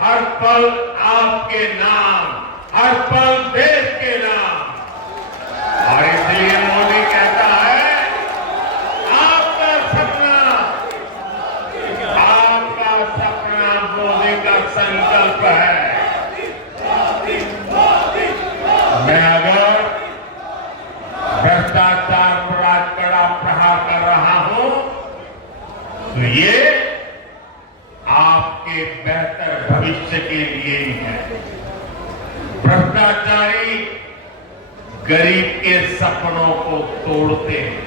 हर पल आपके नाम, हर पल देश के नाम। और इसलिए मोदी कहता है आपका सपना मोदी का संकल्प है। मैं अगर भ्रष्टाचार पर आज कड़ा प्रहार कर रहा हूं तो ये आपके बेहतर भविष्य के लिए ही है। भ्रष्टाचारी गरीब के सपनों को तोड़ते हैं,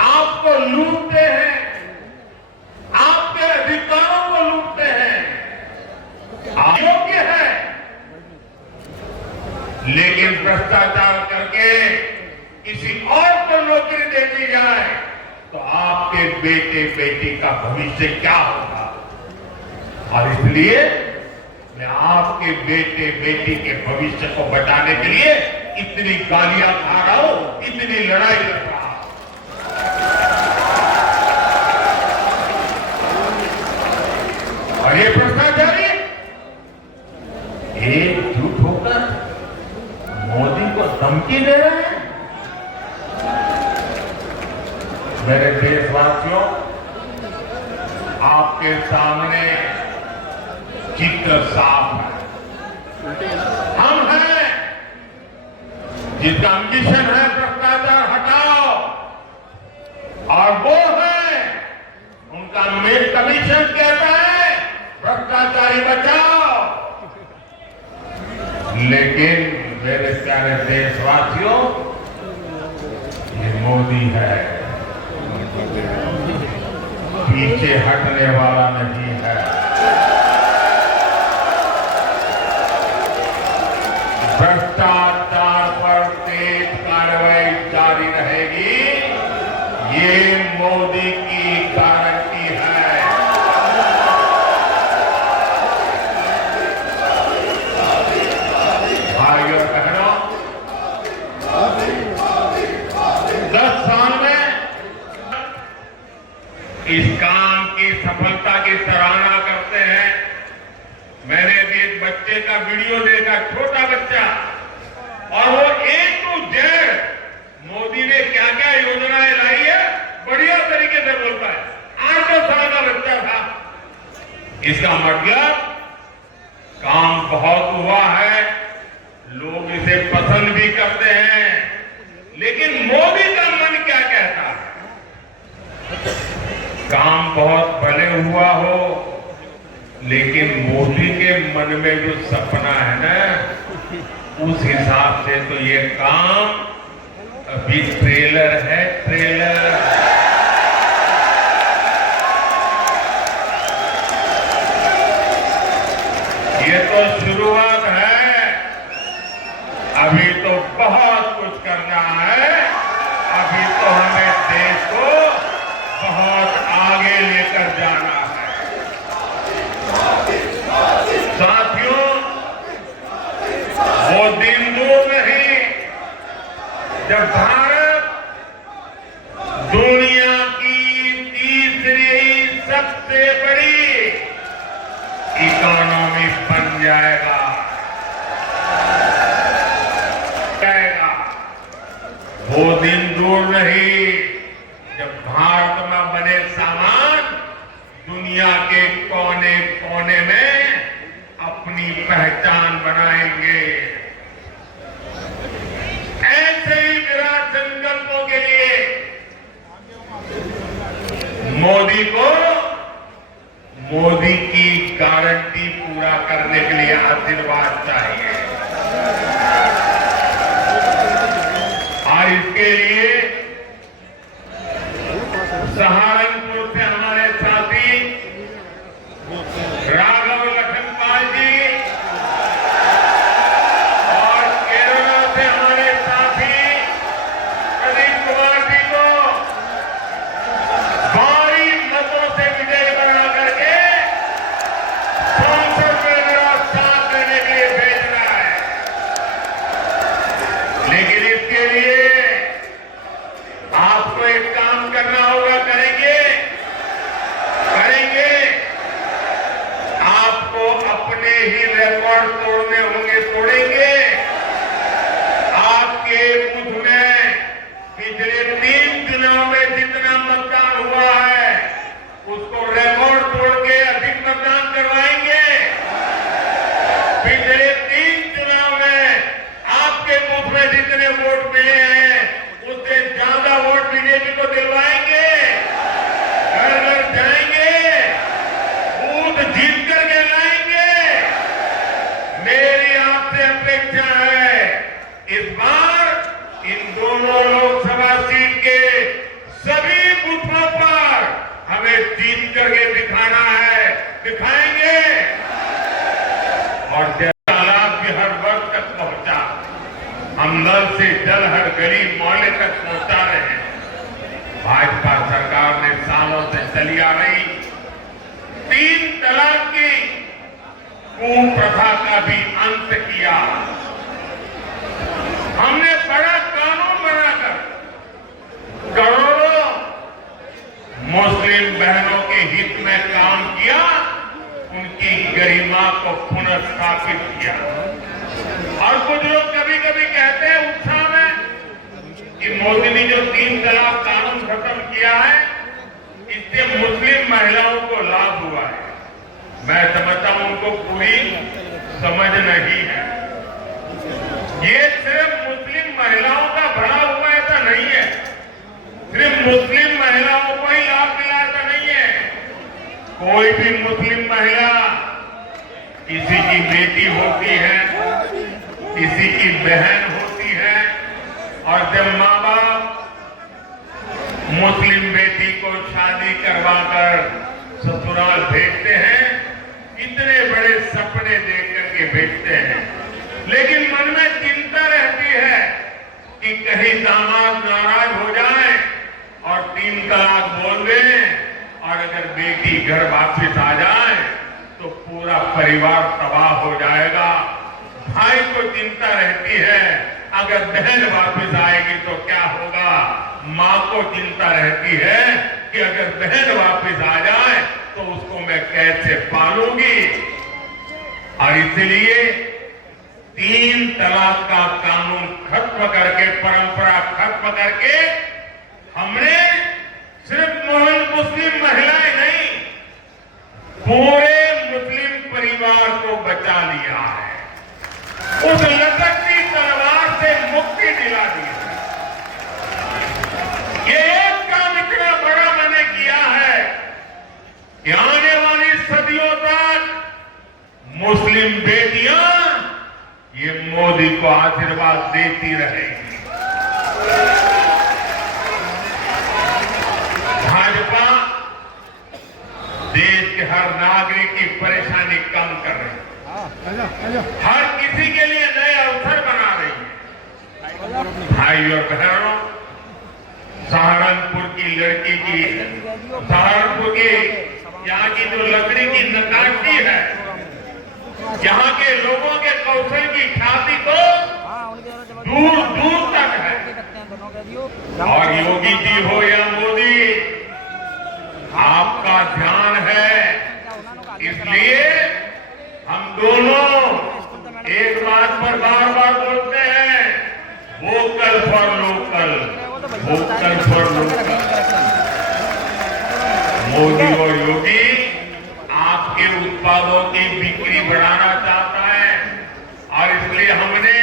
आपको लूटते हैं, आपके अधिकारों को लूटते हैं। अयोग्य है, लेकिन भ्रष्टाचार करके किसी और को नौकरी दे दी जाए तो आपके बेटे बेटी का भविष्य क्या होगा। और इसलिए मैं आपके बेटे बेटी के भविष्य को बचाने के लिए इतनी गालियां खा रहा हूं, इतनी लड़ाई लड़ रहा हूं। और ये भ्रष्टाचारी एकजुट होकर मोदी को धमकी दे रहे हैं। मेरे देशवासियों, आपके सामने चित्र साफ है। हम हैं जिसका मिशन है भ्रष्टाचार हटाओ, और वो है उनका मेन कमीशन कहता है भ्रष्टाचारी बचाओ। लेकिन मेरे प्यारे देशवासियों, ये मोदी है, पीछे हटने वाला नहीं है। भ्रष्टाचार पर तेज कार्रवाई जारी रहेगी, ये मोदी की गारंटी है। भाइयों बहनों, 10 साल में इस काम की सफलता की सराहना करते हैं। मैंने अभी एक बच्चे का वीडियो देखा, छोटा बच्चा, और वो A to Z मोदी ने क्या क्या योजनाएं लाई है बढ़िया तरीके से बोलता है। 8-10 साल का बच्चा था। इसका मतलब काम बहुत हुआ है, लोग इसे पसंद भी करते हैं। लेकिन मोदी का मन क्या कहता है? काम बहुत भले हुआ हो, लेकिन मोदी के मन में जो सपना है ना, उस हिसाब से तो ये काम अभी ट्रेलर है, ट्रेलर। ये तो शुरुआत है, अभी तो बहुत कुछ करना है। अभी तो हमें देश को बहुत आगे लेकर जाना है। साथियों, वो दिन दूर नहीं जब भारत दुनिया की तीसरी सबसे बड़ी इकोनॉमी बन जाएगा। अपने में अपनी पहचान बनाएंगे। ऐसे ही विराट संकल्पों के लिए मोदी को मोदी की गारंटी पूरा करने के लिए आशीर्वाद चाहिए। और इसके लिए सहारनपुर से हमारे साथी राघव लखनपाल जी और केरला से हमारे साथी प्रदीप कुमार जी को भारी मतों से विजय बना करके संसद में मेरा साथ देने के लिए भेजना है। लेकिन इसके लिए आपको एक काम करना होगा। करेंगे आपको अपने ही रिकॉर्ड तोड़ने होंगे, तोड़ेंगे। आपके बूथ में पिछले 3 चुनाव में जितना मतदान हुआ है उसको रिकॉर्ड तोड़ के अधिक मतदान करवाएंगे। पिछले 3 चुनाव में आपके बूथ में जितने वोट मिले हैं उससे ज्यादा वोट बीजेपी को दिलवाएंगे। घर घर जाएंगे, बूथ जीत करके लाएंगे। मेरी आपसे अपेक्षा है इस बार इन दोनों लोकसभा सीट के सभी बूथों पर हमें जीत करके दिखाना है, दिखाएंगे। और तालाब भी हर वर्ग तक पहुंचा, हम नल से जल हर गरीब मोहल्ले तक पहुंचा रहे हैं। भाजपा सरकार ने सालों से चली आ रही 3 तलाक की कुप्रथा का भी अंत किया। हमने बड़ा कानून बनाकर करोड़ों मुस्लिम बहनों के हित में काम किया, उनकी गरिमा को पुनर्स्थापित किया। और कुछ लोग कभी कभी कहते हैं उत्साह में कि मोदी ने जो 3 तलाक कानून खत्म किया है इससे मुस्लिम महिलाओं को लाभ हुआ है। मैं समझता हूं उनको पूरी समझ नहीं है। ये सिर्फ मुस्लिम महिलाओं का भला हुआ ऐसा नहीं है, सिर्फ मुस्लिम महिलाओं को ही लाभ मिला ऐसा नहीं है। कोई भी मुस्लिम महिला किसी की बेटी होती है, किसी की बहन होती है, और जब माँ बाप मुस्लिम बेटी को शादी करवाकर ससुराल भेजते हैं, इतने बड़े सपने देख करके भेजते हैं, लेकिन मन में चिंता रहती है कि कहीं दामाद नाराज हो जाए और 3 तलाक बोल दें, और अगर बेटी घर वापस आ जाए तो पूरा परिवार तबाह हो जाएगा। भाई को चिंता रहती है अगर बहन वापस आएगी तो क्या होगा। माँ को चिंता रहती है कि अगर बहन वापस आ जाए तो उसको मैं कैसे पालूंगी। और इसलिए 3 तलाक का कानून खत्म करके, परंपरा खत्म करके, हमने सिर्फ मुस्लिम महिलाएं नहीं, पूरे मुस्लिम परिवार को बचा लिया है। उस लटकती तलवार से मुक्ति दिला दी है। ये एक काम इतना बड़ा मैंने किया है कि आने वाली सदियों तक मुस्लिम बेटियां ये मोदी को आशीर्वाद देती रहेंगी। भाजपा देश के हर नागरिक की परेशानी कम कर रही है, हर किसी के लिए नए अवसर बना रही है। भाई और बहनों, सहारनपुर की लड़की की, सहारनपुर की यहाँ की जो लकड़ी की नक्काशी है, यहाँ के लोगों के कौशल की ख्याति तो दूर दूर तक है। और योगी जी हो या मोदी, आपका ध्यान है, इसलिए हम दोनों एक बात पर बार बार बोलते हैं, vocal for local, vocal for local. Modi और योगी आपके उत्पादों की बिक्री बढ़ाना चाहता है और इसलिए हमने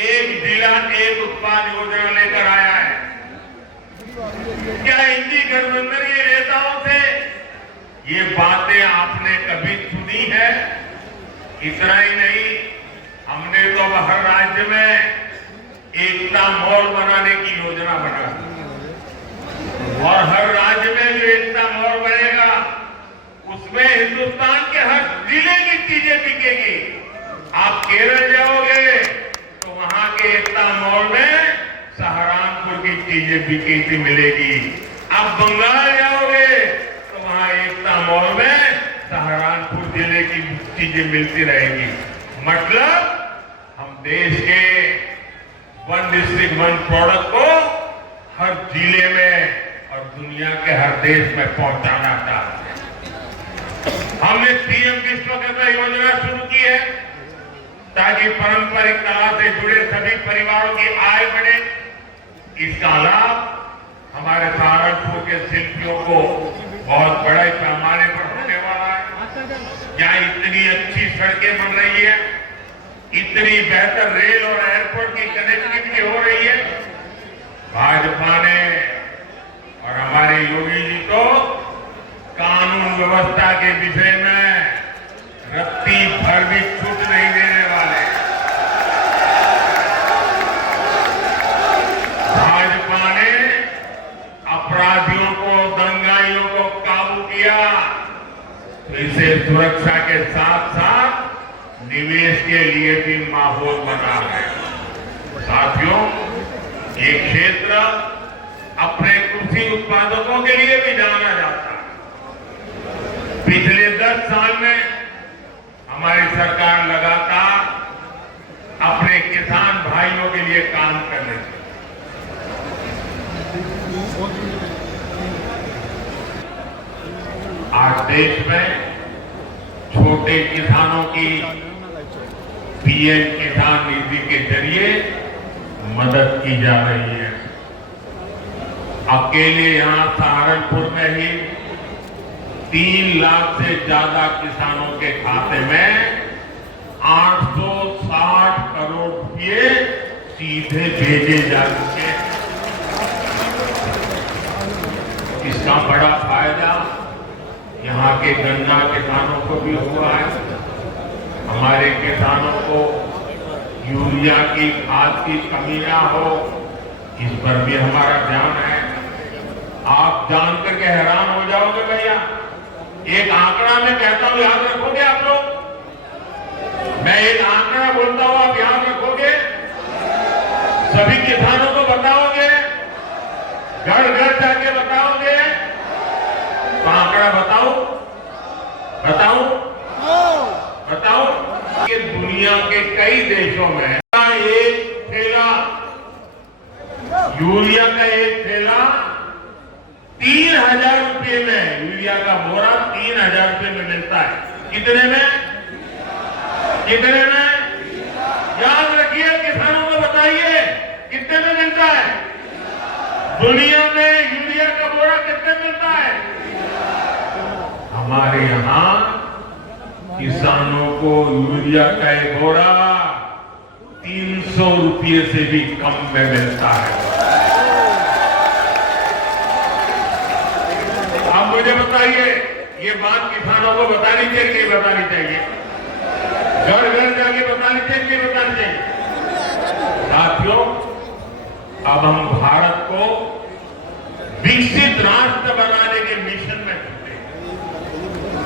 एक जिला एक उत्पाद योजना लेकर आया है। क्या इनकी गठबंधन के नेताओं से ये बातें आपने कभी सुनी है? इतना ही नहीं, हमने तो अब हर राज्य में एकता मॉल बनाने की योजना बना और हर राज्य में जो एकता मॉल बनेगा उसमें हिंदुस्तान के हर जिले की चीजें बिकेगी। आप केरल जाओगे तो वहां के एकता मॉल में सहारनपुर की चीजें बिकती मिलेगी। आप बंगाल जाओगे तो वहां एकता मॉल में सहारनपुर जिले की चीजें मिलती रहेगी। मतलब हम देश के वन डिस्ट्रिक्ट वन प्रोडक्ट को हर जिले में और दुनिया के हर देश में पहुंचाना चाहते हैं। हमने पीएम विश्वकर्मा योजना शुरू की है ताकि पारंपरिक कला से जुड़े सभी परिवारों की आय बढ़े। इसका लाभ हमारे सहारनपुर के शिल्पियों को बहुत बड़े पैमाने पर होने वाला है। यहाँ इतनी अच्छी सड़कें बन रही है, इतनी बेहतर रेल और एयरपोर्ट की कनेक्टिविटी हो रही है। भाजपा ने और हमारे योगी जी तो कानून व्यवस्था के विषय में रत्ती भर भी छूट नहीं देने वाले। भाजपा ने अपराधियों को, दंगाइयों को काबू किया तो इसे सुरक्षा के साथ साथ निवेश के लिए भी माहौल बना है। साथियों, ये क्षेत्र अपने कृषि उत्पादकों के लिए भी जाना जाता है। पिछले 10 साल में हमारी सरकार लगातार अपने किसान भाइयों के लिए काम कर रही है। आज देश में छोटे किसानों की पीएम किसान निधि के जरिए मदद की जा रही है। अकेले यहां सहारनपुर में ही 3 लाख से ज्यादा किसानों के खाते में 860 करोड़ रुपए सीधे भेजे जा चुके हैं। इसका बड़ा फायदा यहाँ के गन्ना किसानों को भी हुआ है। हमारे किसानों को यूरिया की खाद की कमी ना हो, इस पर भी हमारा ध्यान है। आप जानकर के हैरान हो जाओगे भैया, एक आंकड़ा मैं कहता हूं, याद रखोगे आप लोग? मैं एक आंकड़ा बोलता हूं, आप याद रखोगे? सभी किसानों को बताओगे? घर घर जाके बताओगे? तो आंकड़ा बताओ, बताओ, बताओ। कि दुनिया के कई देशों में एक थैला यूरिया का एक थैला 3000 रुपये में, यूरिया का बोरा 3000 रुपये में मिलता है। कितने में? कितने में? याद रखिए, किसानों को बताइए कितने में मिलता है। दुनिया में यूरिया का बोरा कितने मिलता है? हमारे यहां किसानों को यूरिया का एक बोरा 300 रुपये से भी कम में मिलता है। आप मुझे बताइए, ये बात किसानों को बतानी चाहिए कि बतानी चाहिए? घर घर जाके बतानी चाहिए कि बतानी चाहिए? साथियों, अब हम भारत को विकसित राष्ट्र बनाने के मिशन में जुटे हैं।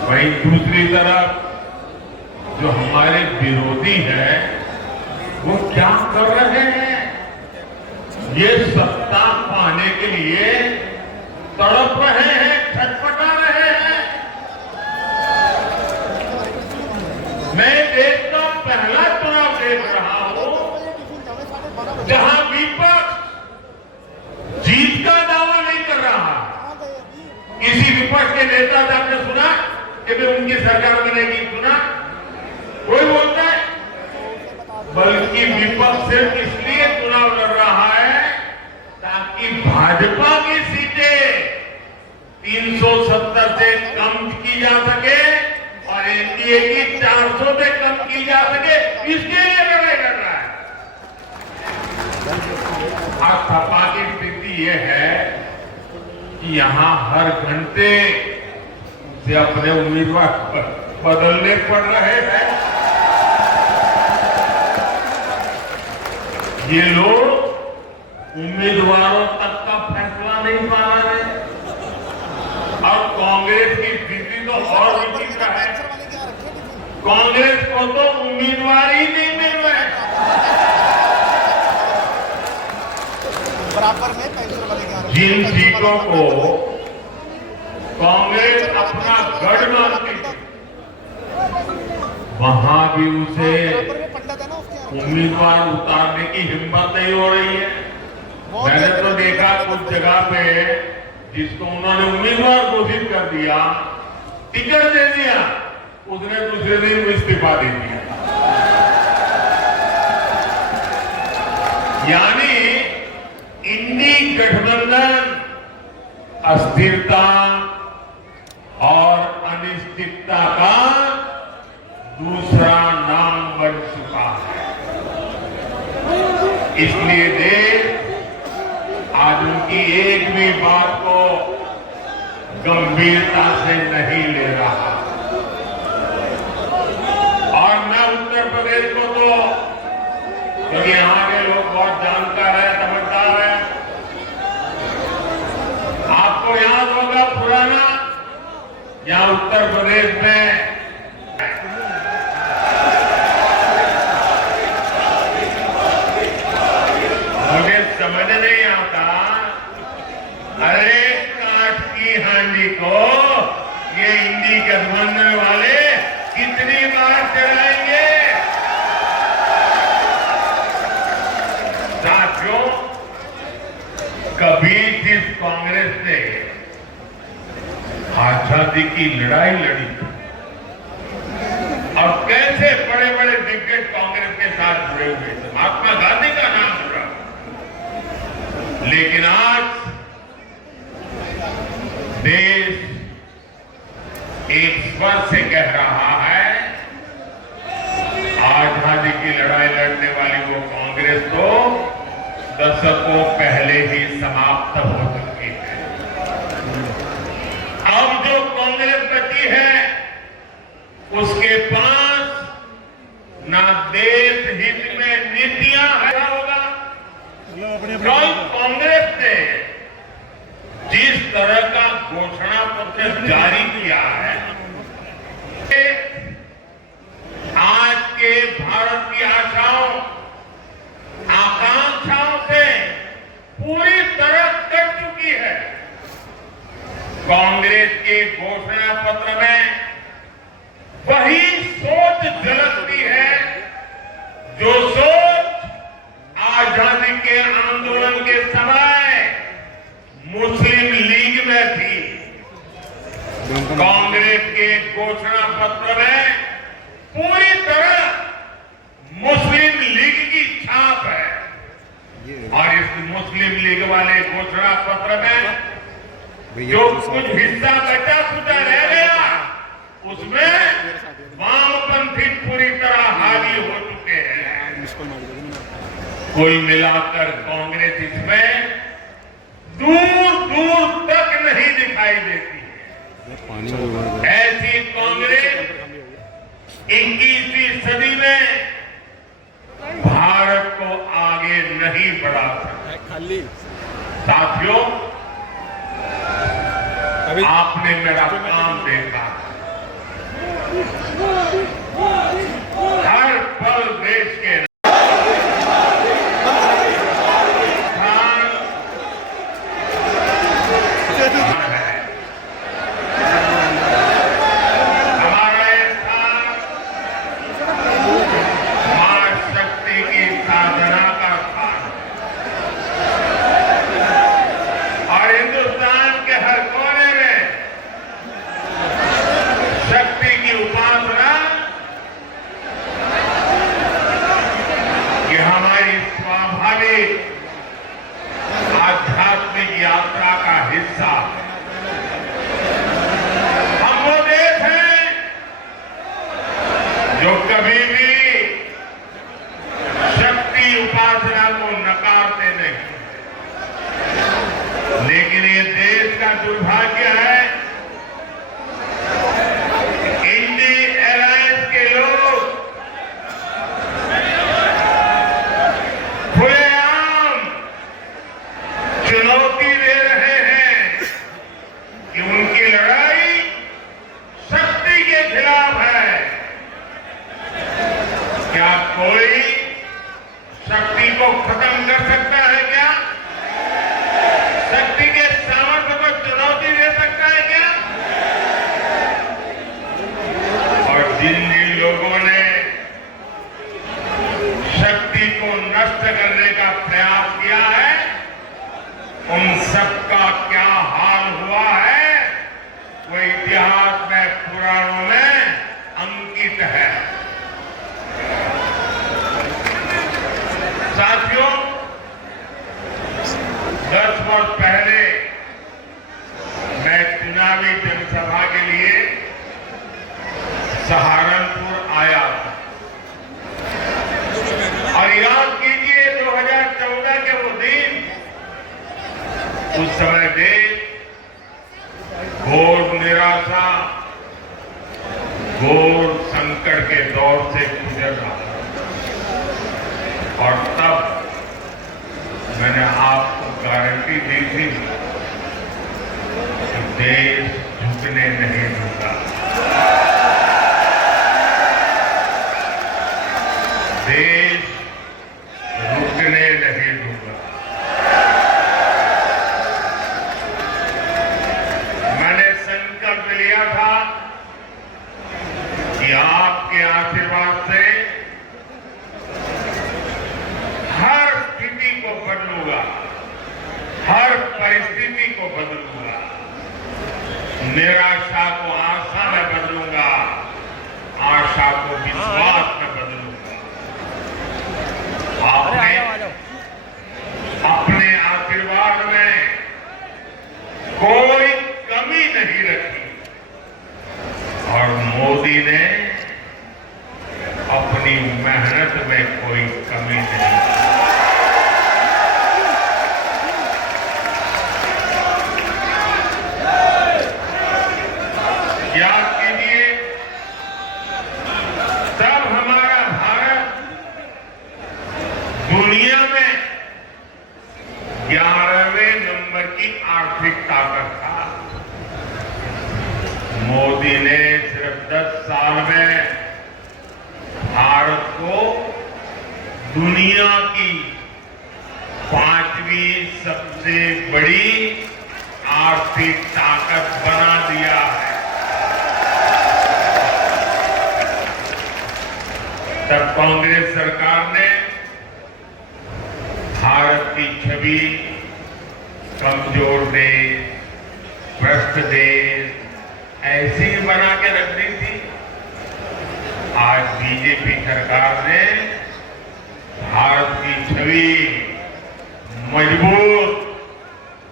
वहीं दूसरी तरफ जो हमारे विरोधी है वो क्या कर रहे हैं? ये सत्ता पाने के लिए तड़प रहे हैं, छटपटा रहे हैं। मैं देश का पहला चुनाव देख रहा हूं जहां विपक्ष जीत का दावा नहीं कर रहा। किसी विपक्ष के नेता से आपने सुना कि भी उनकी सरकार बनेगी? सुना? कोई बोलता है? बल्कि विपक्ष सिर्फ इसलिए चुनाव लड़ रहा है ताकि भाजपा की सीटें 370 से कम की जा सके और 400 से कम की जा सके, इसके लिए लड़ाई लड़ रहा है। आज सपा की स्थिति यह है कि यहां हर घंटे से अपने उम्मीदवार बदलने पड़ रहे हैं। ये लोग उम्मीदवारों तक का फैसला नहीं पा रहे। और कांग्रेस की स्थिति तो और विचित्र है। कांग्रेस को तो उम्मीदवार ही नहीं मिल रहे। बराबर में पेंशन वाले जिन सीटों को कांग्रेस अपना गढ़ मानती थी, वहां भी उसे उम्मीदवार उतारने की हिम्मत नहीं हो रही है। मैंने तो देखा कुछ जगह पे जिसको उन्होंने उम्मीदवार घोषित कर दिया, टिकट दे दिया, उसने दूसरे दिन इस्तीफा दे दिया। यानी इंडी गठबंधन अस्थिरता और अनिश्चितता का दूसरा नाम बन चुका है। इसलिए देश आज उनकी एक भी बात को गंभीरता से नहीं ले रहा। और मैं उत्तर प्रदेश को तो, क्योंकि यहां के लोग बहुत जानकार है, समझदार है, आपको याद होगा पुराना, यहां उत्तर प्रदेश में मुझे समझ नहीं आता, अरे काठ की हांडी को ये इंडी गठबंधन वाले कितनी बार चलाएंगे। साथियों, कभी जिस कांग्रेस ने आजादी की लड़ाई लड़ी और कैसे बड़े बड़े दिग्गज कांग्रेस के साथ जुड़े हुए थे, महात्मा गांधी का नाम जुड़ा, लेकिन आज देश एक स्वर से कह रहा है, आजादी की लड़ाई लड़ने वाली वो कांग्रेस तो दशकों पहले ही समाप्त हो चुकी है। अब जो कांग्रेस बची है उसके पास ना देश हित में नीतियां है होगा। कल कांग्रेस ने जिस तरह का घोषणा पत्र जारी किया है, आज के भारत की आशाओं आकांक्षाओं से पूरी तरह कट चुकी है। कांग्रेस के घोषणा पत्र में वही सोच झलकती है जो सोच आजादी के आंदोलन के समय मुस्लिम लीग में थी। कांग्रेस के घोषणा पत्र में पूरी तरह मुस्लिम लीग की छाप है। और इस मुस्लिम लीग वाले घोषणा पत्र में जो कुछ हिस्सा बचा खुचा रह गया, उसमें वामपंथी पूरी तरह हावी हो चुके हैं। कुल मिलाकर कांग्रेस इसमें दूर दूर तक नहीं दिखाई देती है। ऐसी कांग्रेस 21वीं सदी में भारत को आगे नहीं बढ़ा सकती। साथियों, आपने मेरा काम देखा, हर पल देश के जो कभी भी शक्ति उपासना को नकारते नहीं, लेकिन ये देश का दुर्भाग्य है, इंडी अलायंस के लोग खुलेआम चुनौती दे रहे हैं कि उनकी लड़ाई शक्ति के खिलाफ है। क्या कोई शक्ति को खत्म कर सकता है? क्या शक्ति के सामर्थ्य को चुनौती दे सकता है? क्या? और जिन जिन लोगों ने शक्ति को नष्ट करने का प्रयास किया है, उन सबका क्या हाल हुआ है, वो इतिहास में, पुराणों में अंकित है। साथियों, 10 वर्ष पहले मैं चुनावी जनसभा के लिए सहारनपुर आया था और याद कीजिए 2014 के वो दिन, उस समय देश घोर निराशा, घोर संकट के दौर से गुजर रहा था। और तब मैंने आपको गारंटी दी थी कि देश झुकने नहीं दूंगा, देश रुकने नहीं दूंगा। मैंने संकल्प लिया था कि आपके आशीर्वाद से हर स्थिति को बदलूंगा, हर परिस्थिति को बदलूंगा, निराशा को आशा में बदलूंगा, आशा को विश्वास में बदलूंगा। आपने अपने आशीर्वाद में कोई कमी नहीं रखी और मोदी ने अपनी मेहनत में कोई कमी नहीं की। याद कीजिए, तब हमारा भारत दुनिया में 11वें नंबर की आर्थिक ताकत था। मोदी ने सिर्फ 10 साल में भारत को दुनिया की 5वीं सबसे बड़ी आर्थिक ताकत बना दिया है। तब कांग्रेस सरकार ने भारत की छवि कमजोर देश, भ्रष्ट देश ऐसी ही बना के रख दी थी। आज बीजेपी सरकार ने भारत की छवि मजबूत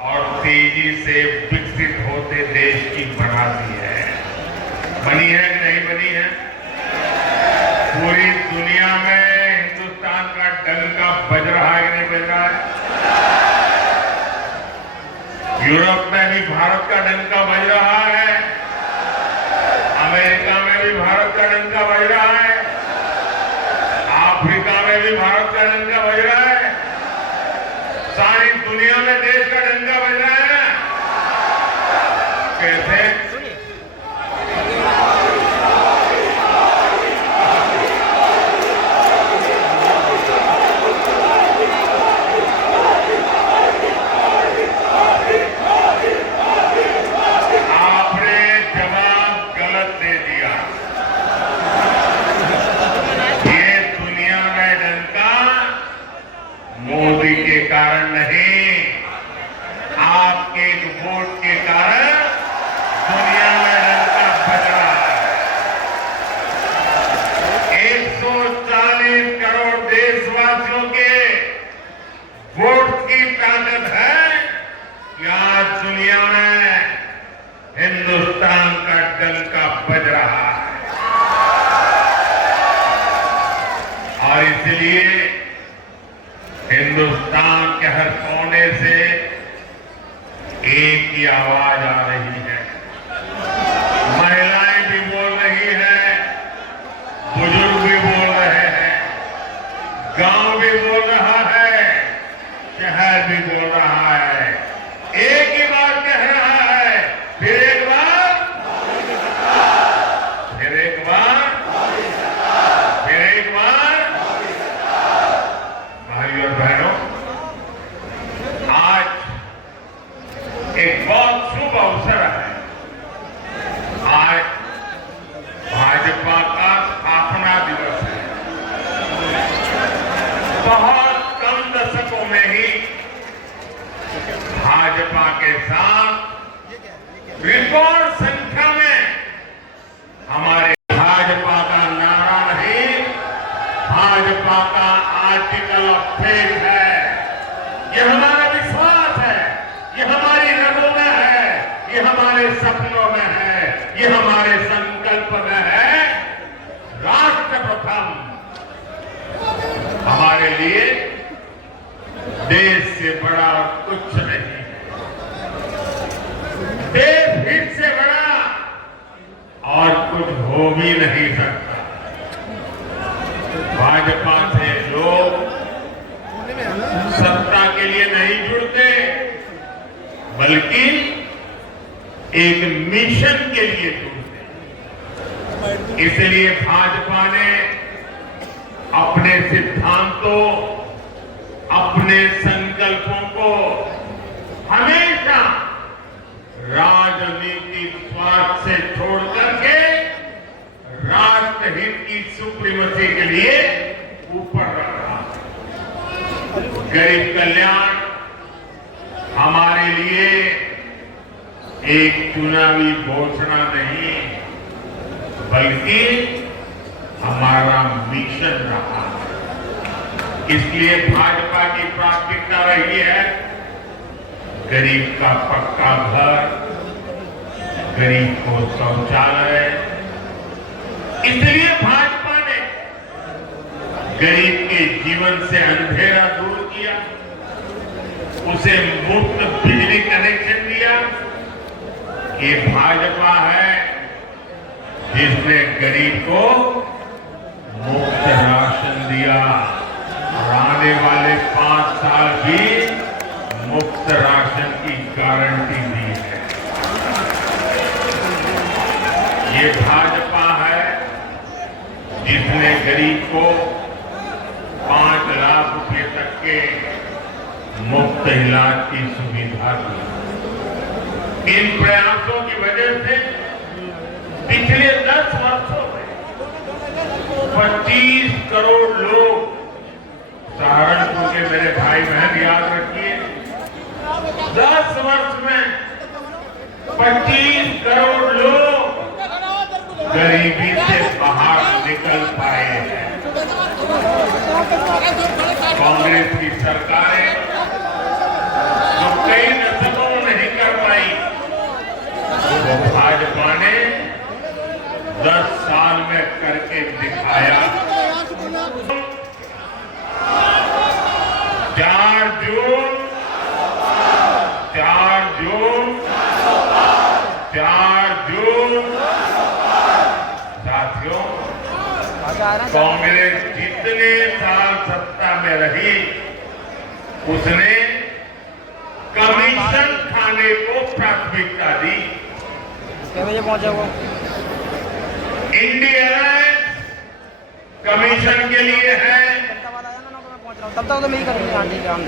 और तेजी से विकसित होते देश की बना दी है। बनी है कि नहीं बनी है? पूरी दुनिया में हिंदुस्तान का डंका बज रहा है कि नहीं बज रहा है? यूरोप में भी भारत का डंका बज रहा है, अमेरिका में भी भारत का डंका बज रहा है, अफ्रीका में भी भारत का डंका बज रहा है, सारी दुनिया में देश का डंका बज रहा है ना? कैसे? मोदी के कारण नहीं, आपके वोट के कारण दुनिया में डंका बज रहा है। 140 करोड़ देशवासियों के वोट की ताकत है कि आज दुनिया में हिंदुस्तान का डंका बज रहा है। इसलिए हिंदुस्तान के हर कोने से एक ही आवाज आ रही है। महिलाएं भी बोल रही हैं, बुजुर्ग भी बोल रहे हैं, गांव भी बोल रहा है, शहर भी बोल रहा है, एक ही बात कह रहा है, फिर एक बार, फिर एक बार, फिर एक बार। भाइयों और बहनों, आज एक बहुत शुभ अवसर है। आज भाजपा का स्थापना दिवस है। बहुत कम दशकों में ही भाजपा के साथ रिकॉर्ड संख्या में हमारे भाजपा का नारा नहीं, भाजपा का आर्टिकल ऑफ फेथ है। यह हमारा विश्वास है, यह हमारी रगों में है, यह हमारे सपनों में है, यह हमारे संकल्प में है। राष्ट्र प्रथम हमारे लिए देश से बड़ा कुछ नहीं है। देश हित से बड़ा और कुछ हो भी नहीं सकता। भाजपा से लोग सत्ता के लिए नहीं जुड़ते, बल्कि एक मिशन के लिए जुड़ते। इसलिए भाजपा ने अपने सिद्धांतों, अपने संकल्पों को हमेशा राजनीतिक स्वार्थ से छोड़ करके राष्ट्रहित की सुप्रीमेसी के लिए ऊपर रखा। गरीब कल्याण हमारे लिए एक चुनावी घोषणा नहीं, बल्कि हमारा मिशन रहा। इसलिए भाजपा की प्राथमिकता रही है गरीब का पक्का घर, गरीब को शौचालय। इसलिए भाजपा ने गरीब के जीवन से अंधेरा दूर किया, उसे मुफ्त बिजली कनेक्शन दिया। ये भाजपा है जिसने गरीब को मुफ्त राशन दिया और आने वाले 5 साल की मुफ्त राशन की गारंटी दी है। ये भाजपा है जिसने गरीब को 5 लाख रुपए तक के मुफ्त इलाज की सुविधा दी। इन प्रयासों की वजह से पिछले 10 वर्षों में 25 करोड़ लोग, सहारनपुर के मेरे भाई बहन याद रखिए, 10 वर्ष में 25 करोड़ लोग गरीबी से बाहर निकल पाए हैं। कांग्रेस की सरकारें जो कई दशकों नहीं कर पाई, वो भाजपा ने 10 साल में करके दिखाया। 4 जून 4 जून साथियों, कांग्रेस जितने साल सत्ता में रही, उसने कमीशन खाने को प्राथमिकता दी। कितने बजे पहुंचा वो? इंडिया कमीशन के लिए है। तब तक तो मैं ही करूंगी। हाँ ठीक है, हम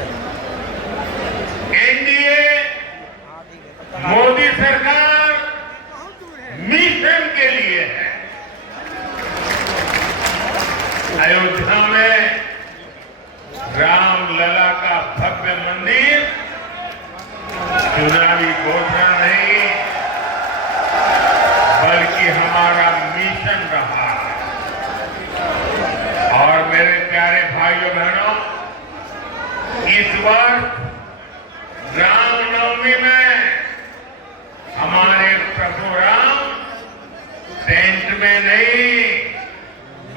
एनडीए मोदी सरकार मिशन के लिए है। अयोध्या में रामलला का भव्य मंदिर चुनावी घोषणा नहीं, बल्कि हमारा मिशन रहा है। और मेरे प्यारे भाइयों बहनों, इस वर्ष रामनवमी में हमारे प्रभु राम टेंट में नहीं,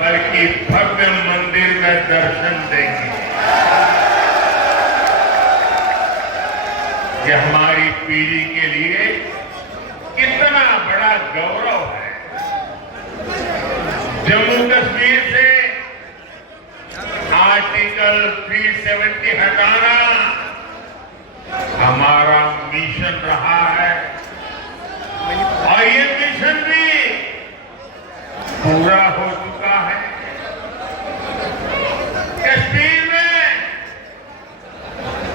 बल्कि भव्य मंदिर में दर्शन देंगे। ये हमारी पीढ़ी के लिए कितना बड़ा गौरव है। जम्मू कश्मीर से आर्टिकल 370 हटाना हमारा मिशन रहा है और ये मिशन भी पूरा हो चुका है। कश्मीर में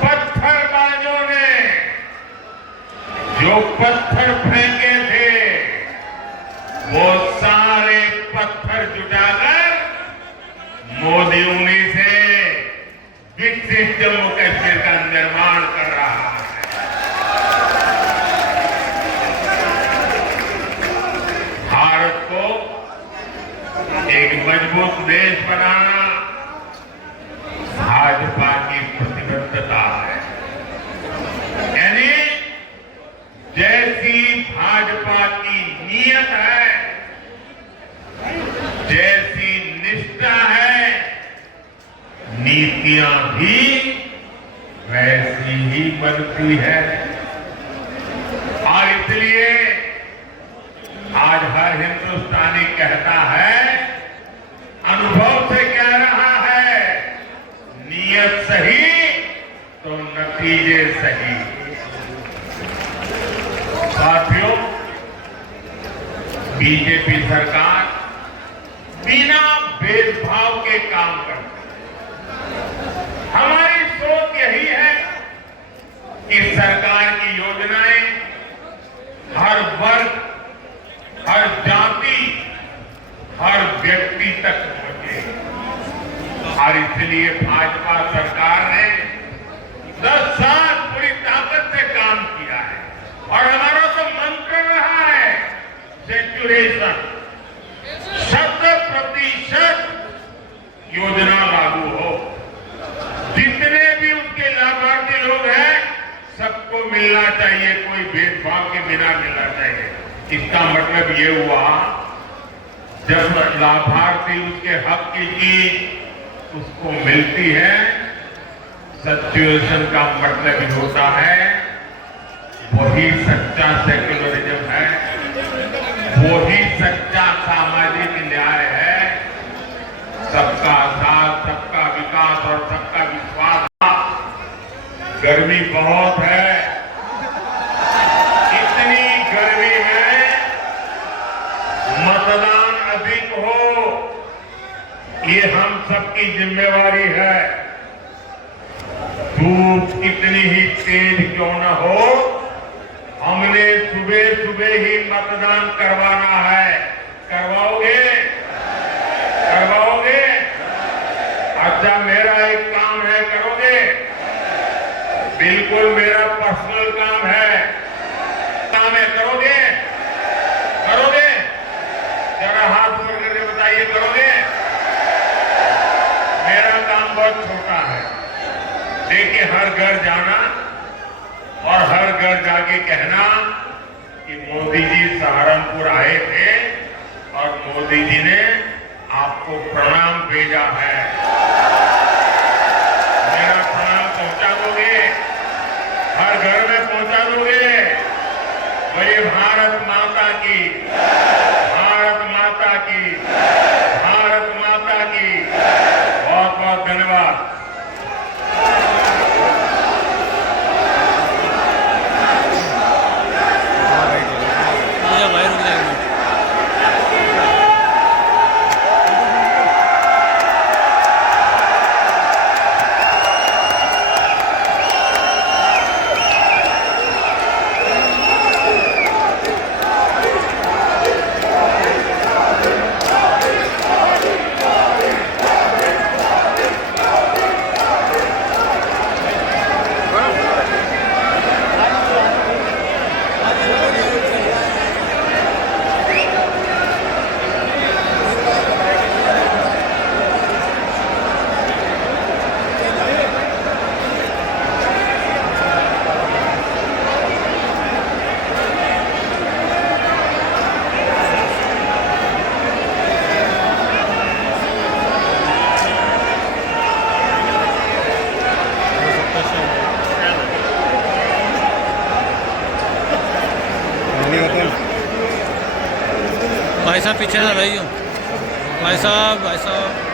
पत्थरबाजों ने जो पत्थर फेंके थे वो सारे पत्थर जुटाकर मोदी उन्हीं से विकसित जम्मू कश्मीर का निर्माण कर रहा है। भारत को एक मजबूत देश बनाना भाजपा की प्रतिबद्धता है। यानी जैसी भाजपा की नीयत है, जैसी निष्ठा है, नीतियां भी वैसी ही बनती है। और इसलिए आज हर हिंदुस्तानी कहता है, अनुभव से कह रहा है, नीयत सही तो नतीजे सही। साथियों, बीजेपी सरकार बिना भेदभाव के काम करती है। हमारी सोच यही है कि सरकार की योजनाएं हर वर्ग, हर जाति, हर व्यक्ति तक पहुंचे। और इसलिए भाजपा सरकार ने 10 साल पूरी ताकत से काम किया है। और हमारा तो मंत्र रहा है सेचुरेशन, 100% योजना लागू हो। जितने भी उसके लाभार्थी लोग हैं सबको मिलना चाहिए, कोई भेदभाव के बिना मिलना चाहिए। इसका मतलब ये हुआ, जब लाभार्थी उसके हक की चीज उसको मिलती है, सच्युएशन का मतलब ही होता है वही सच्चा सेक्युलरिज्म है, वही सच्चा सामाजिक न्याय है। सबका साथ, सबका विकास और सबका विश्वास। गर्मी बहुत है, इतनी गर्मी में मतदान अधिक हो, ये हम सबकी जिम्मेवारी है। धूप कितनी ही तेज क्यों न हो, हमने सुबह सुबह ही मतदान करवाना है। करवाओगे? करवाओगे? अच्छा, मेरा एक काम है, करोगे? बिल्कुल मेरा पर्सनल काम है। करोगे? करोगे? जरा हाथ ऊपर करके बताइए, करोगे? मेरा काम बहुत छोटा है। देखिए, हर घर जाना और हर घर जाके कहना कि मोदी जी सहारनपुर आए थे और मोदी जी ने आपको प्रणाम भेजा है। मेरा प्रणाम पहुंचा दोगे? हर घर में पहुंचा दोगे? बोलिए भारत माता की, भारत माता की, भारत माता की। बहुत बहुत धन्यवाद। भाई साहब पीछे ना रही हो, भाई साहब भाई साहब।